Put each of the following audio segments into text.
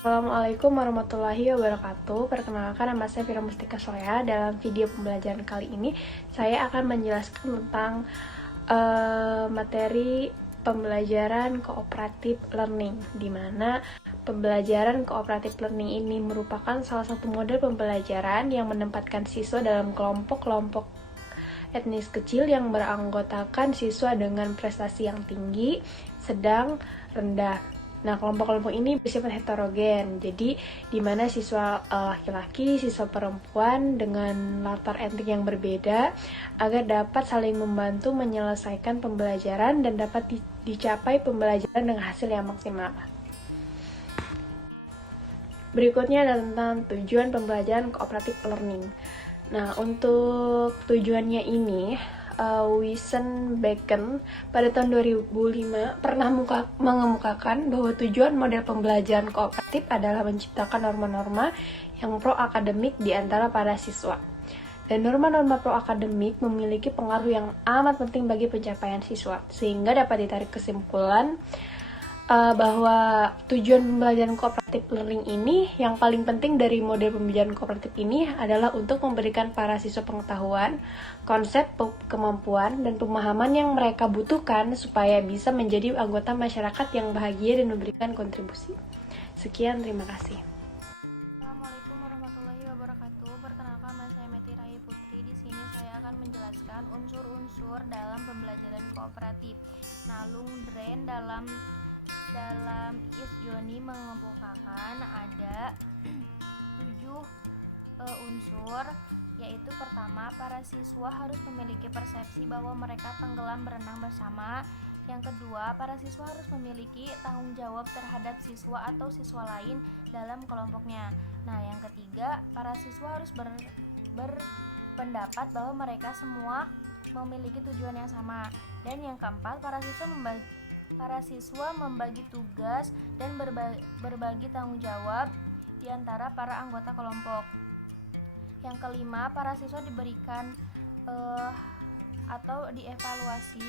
Assalamualaikum warahmatullahi wabarakatuh. Perkenalkan, nama saya Fira Mustika Solea. Dalam video pembelajaran kali ini, saya akan menjelaskan tentang materi pembelajaran cooperative learning, di mana pembelajaran cooperative learning ini merupakan salah satu model pembelajaran yang menempatkan siswa dalam kelompok-kelompok etnis kecil yang beranggotakan siswa dengan prestasi yang tinggi, sedang, rendah. Nah, kelompok-kelompok ini bersifat heterogen, jadi di mana siswa laki-laki, siswa perempuan dengan latar etnik yang berbeda agar dapat saling membantu menyelesaikan pembelajaran dan dapat dicapai pembelajaran dengan hasil yang maksimal. Berikutnya adalah tentang tujuan pembelajaran cooperative learning. Nah, untuk tujuannya ini, Wijsenbeken pada tahun 2005 pernah mengemukakan bahwa tujuan model pembelajaran kooperatif adalah menciptakan norma-norma yang pro-akademik di antara para siswa. Dan norma-norma pro-akademik memiliki pengaruh yang amat penting bagi pencapaian siswa, sehingga dapat ditarik kesimpulan bahwa tujuan pembelajaran cooperative learning ini, yang paling penting dari model pembelajaran kooperatif ini adalah untuk memberikan para siswa pengetahuan, konsep, kemampuan, dan pemahaman yang mereka butuhkan supaya bisa menjadi anggota masyarakat yang bahagia dan memberikan kontribusi. Sekian, terima kasih. Assalamualaikum warahmatullahi wabarakatuh. Perkenalkan, nama saya Meti Rai Putri. Di sini saya akan menjelaskan unsur-unsur dalam pembelajaran kooperatif. Nah, Lundgren dalam Is Joni mengemukakan ada 7 unsur, yaitu pertama, para siswa harus memiliki persepsi bahwa mereka tenggelam berenang bersama. Yang kedua, para siswa harus memiliki tanggung jawab terhadap siswa atau siswa lain dalam kelompoknya. Nah, yang ketiga, para siswa harus berpendapat bahwa mereka semua memiliki tujuan yang sama. Dan yang keempat, para siswa membagi tugas dan berbagi tanggung jawab di antara para anggota kelompok. Yang kelima, para siswa diberikan atau dievaluasi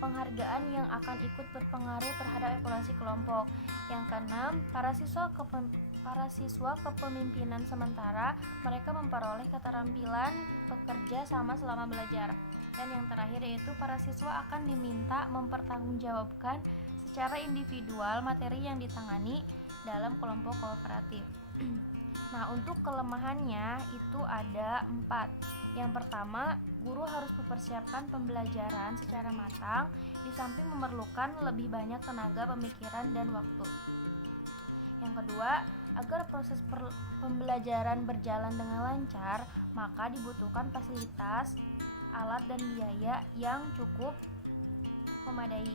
penghargaan yang akan ikut berpengaruh terhadap evaluasi kelompok. Yang keenam, para siswa kepemimpinan sementara, mereka memperoleh keterampilan bekerja sama selama belajar. Dan yang terakhir yaitu para siswa akan diminta mempertanggungjawabkan secara individual materi yang ditangani dalam kelompok kooperatif. Nah, untuk kelemahannya itu ada 4. Yang pertama, guru harus mempersiapkan pembelajaran secara matang, di samping memerlukan lebih banyak tenaga, pemikiran, dan waktu. Yang kedua, agar proses pembelajaran berjalan dengan lancar, maka dibutuhkan fasilitas, alat, dan biaya yang cukup memadai.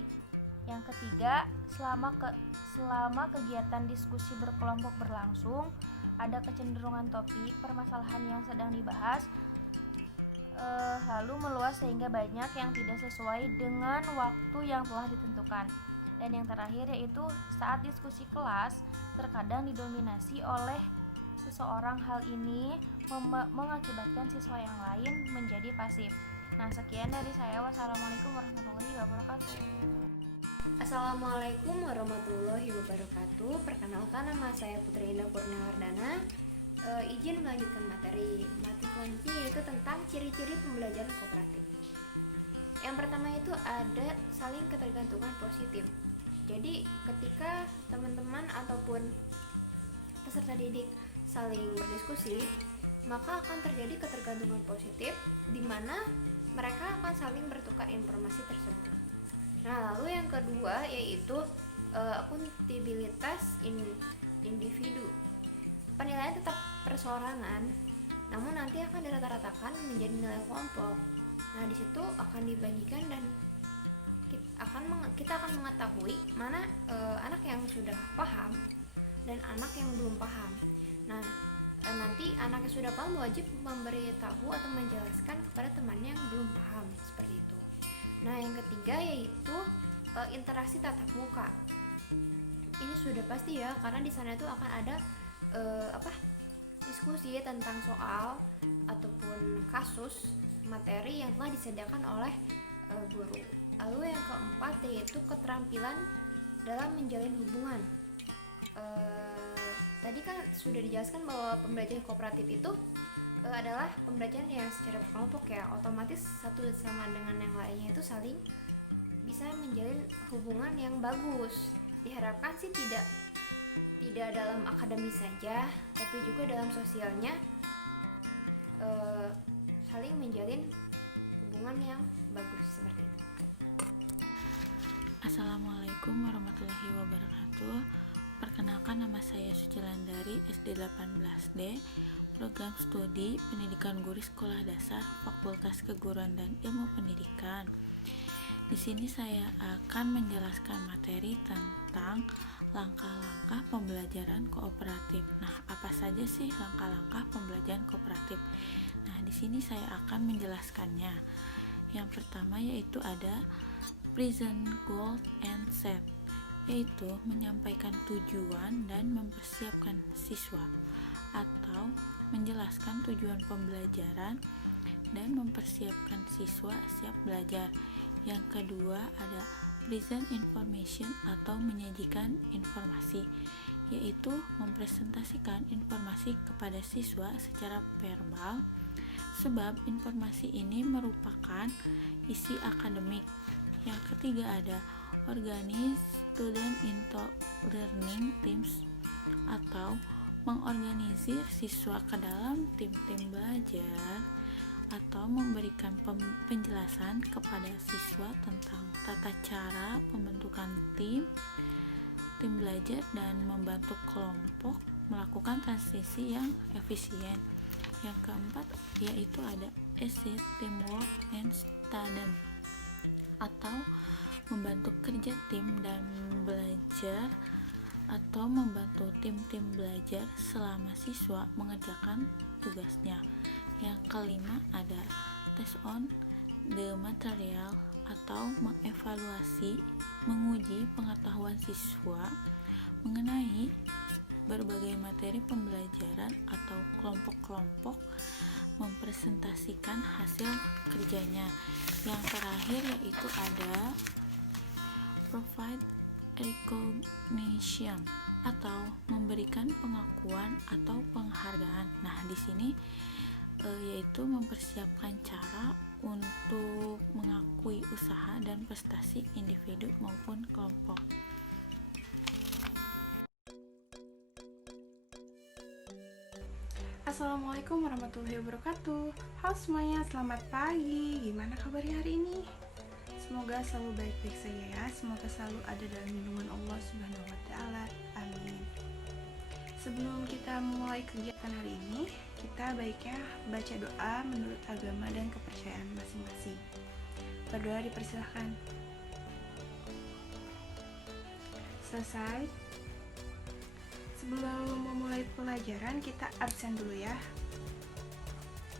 Yang ketiga, selama kegiatan diskusi berkelompok berlangsung, ada kecenderungan topik permasalahan yang sedang dibahas lalu meluas sehingga banyak yang tidak sesuai dengan waktu yang telah ditentukan. Dan yang terakhir yaitu saat diskusi kelas terkadang didominasi oleh seseorang. Hal ini mengakibatkan siswa yang lain menjadi pasif. Nah, sekian dari saya. Wassalamualaikum warahmatullahi wabarakatuh. Assalamualaikum warahmatullahi wabarakatuh. Perkenalkan, nama saya Putri Indah Purnawardana. Izin melanjutkan materi selanjutnya, yaitu tentang ciri-ciri pembelajaran kooperatif. Yang pertama itu ada saling ketergantungan positif. Jadi ketika teman-teman ataupun peserta didik saling berdiskusi, maka akan terjadi ketergantungan positif di mana mereka akan saling bertukar informasi tersebut. Nah, lalu yang kedua yaitu akuntabilitas individu. Penilaian tetap perseorangan, namun nanti akan dirata-ratakan menjadi nilai kelompok. Nah, di situ akan dibagikan dan kita akan mengetahui mana anak yang sudah paham dan anak yang belum paham. Nah, nanti anak yang sudah paham wajib memberitahu atau menjelaskan kepada temannya yang belum paham, seperti itu. Nah, yang ketiga yaitu interaksi tatap muka. Ini sudah pasti ya, karena di sana itu akan ada diskusi tentang soal ataupun kasus materi yang telah disediakan oleh guru. Lalu yang keempat yaitu keterampilan dalam menjalin hubungan. tadi kan sudah dijelaskan bahwa pembelajaran kooperatif itu adalah pembelajaran yang secara berkelompok ya, otomatis satu sama dengan yang lainnya itu saling bisa menjalin hubungan yang bagus. Diharapkan sih tidak dalam akademis saja, tapi juga dalam sosialnya saling menjalin hubungan yang bagus seperti itu. Assalamualaikum warahmatullahi wabarakatuh. Perkenalkan, nama saya Sucilandari, SD 18D, Program Studi Pendidikan Guru Sekolah Dasar, Fakultas Keguruan dan Ilmu Pendidikan. Di sini saya akan menjelaskan materi tentang langkah-langkah pembelajaran kooperatif. Nah, apa saja sih langkah-langkah pembelajaran kooperatif? Nah, di sini saya akan menjelaskannya. Yang pertama yaitu ada present goal and set, yaitu menyampaikan tujuan dan mempersiapkan siswa, atau menjelaskan tujuan pembelajaran dan mempersiapkan siswa siap belajar. Yang kedua ada present information atau menyajikan informasi, yaitu mempresentasikan informasi kepada siswa secara verbal, sebab informasi ini merupakan isi akademik. Yang ketiga ada organize student into learning teams, atau mengorganisir siswa ke dalam tim-tim belajar, atau memberikan penjelasan kepada siswa tentang tata cara pembentukan tim belajar dan membantu kelompok melakukan transisi yang efisien. Yang keempat yaitu ada asset teamwork and student, atau membantu kerja tim dan belajar, atau membantu tim-tim belajar selama siswa mengerjakan tugasnya. Yang kelima ada test on the material, atau mengevaluasi, menguji pengetahuan siswa mengenai berbagai materi pembelajaran atau kelompok-kelompok mempresentasikan hasil kerjanya. Yang terakhir yaitu ada provide recognition, atau memberikan pengakuan atau penghargaan. Nah, di sini yaitu mempersiapkan cara untuk mengakui usaha dan prestasi individu maupun kelompok. Assalamualaikum warahmatullahi wabarakatuh. Halo semuanya, selamat pagi. Gimana kabarnya hari ini? Semoga selalu baik-baik saja ya. Semoga selalu ada dalam lindungan Allah Subhanahu wa taala. Amin. Sebelum kita mulai kegiatan hari ini, kita baiknya baca doa menurut agama dan kepercayaan masing-masing. Berdoa dipersilahkan. Selesai. Sebelum memulai pelajaran, kita absen dulu ya.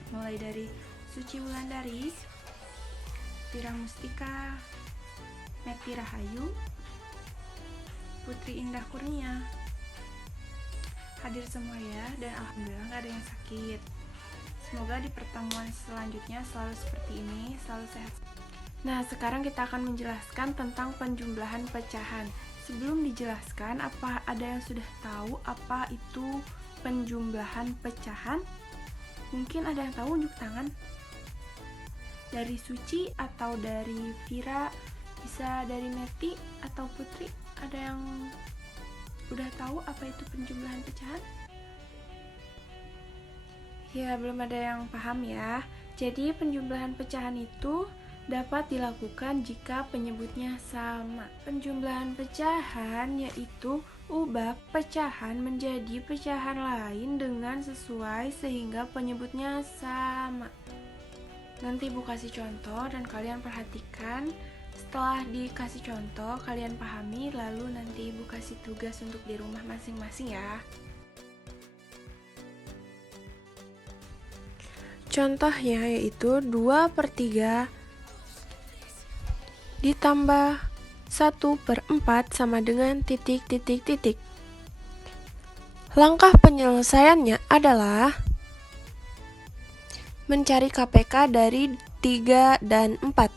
Mulai dari Suci Wulandari, Fira Mustika, Meti Rahayu, Putri Indah Kurnia. Hadir semua ya, dan alhamdulillah gak ada yang sakit. Semoga di pertemuan selanjutnya selalu seperti ini, selalu sehat. Nah, sekarang kita akan menjelaskan tentang penjumlahan pecahan. Sebelum dijelaskan, apa ada yang sudah tahu apa itu penjumlahan pecahan? Mungkin ada yang tahu, unjuk tangan. Dari Suci atau dari Vira, bisa dari Meti atau Putri, ada yang udah tahu apa itu penjumlahan pecahan? Ya, belum ada yang paham ya. Jadi penjumlahan pecahan itu dapat dilakukan jika penyebutnya sama. Penjumlahan pecahan yaitu ubah pecahan menjadi pecahan lain dengan sesuai sehingga penyebutnya sama. Nanti Bu kasih contoh dan kalian perhatikan. Setelah dikasih contoh, kalian pahami, lalu nanti Ibu kasih tugas untuk di rumah masing-masing ya. Contohnya yaitu 2/3 ditambah 1/4 sama dengan titik. Langkah penyelesaiannya adalah mencari KPK dari 3 dan 4.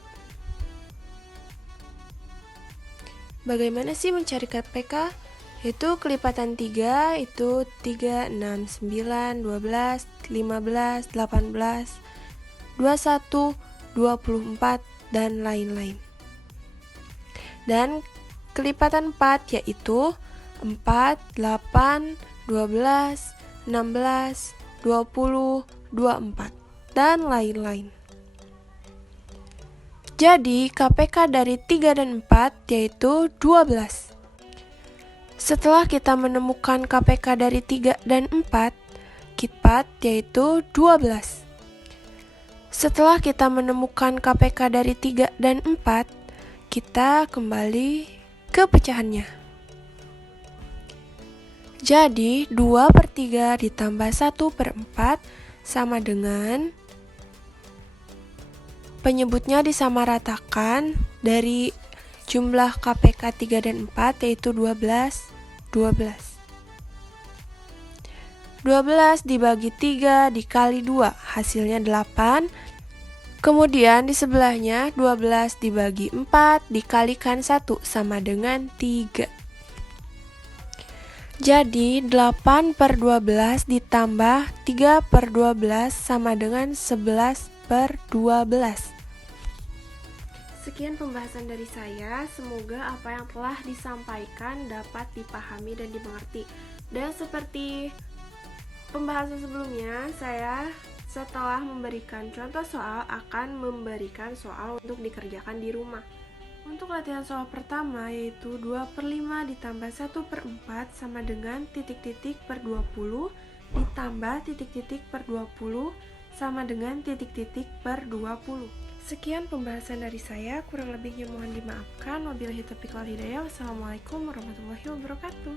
Bagaimana sih mencari KPK? Itu kelipatan 3 itu 3, 6, 9, 12, 15, 18, 21, 24, dan lain-lain. Dan kelipatan 4 yaitu 4, 8, 12, 16, 20, 24, dan lain-lain. Jadi KPK dari 3 dan 4 yaitu 12. Setelah kita menemukan KPK dari 3 dan 4, yaitu 12. Setelah kita menemukan KPK dari 3 dan 4, kita kembali ke pecahannya. Jadi 2/3 ditambah 1/4 sama dengan, penyebutnya disamaratakan dari jumlah KPK 3 dan 4 yaitu 12. 12 dibagi 3 dikali 2 hasilnya 8. Kemudian di sebelahnya 12 dibagi 4 dikalikan 1 sama dengan 3. Jadi 8/12 ditambah 3/12 sama dengan 11/12. Sekian pembahasan dari saya, semoga apa yang telah disampaikan dapat dipahami dan dimengerti. Dan seperti pembahasan sebelumnya, saya setelah memberikan contoh soal akan memberikan soal untuk dikerjakan di rumah. Untuk latihan soal pertama yaitu 2/5 ditambah 1/4 sama dengan titik-titik per 20 ditambah titik-titik per 20 sama dengan titik-titik per 20. Sekian pembahasan dari saya, kurang lebihnya mohon dimaafkan. Wabillahi taufiq wal hidayah. Wassalamualaikum warahmatullahi wabarakatuh.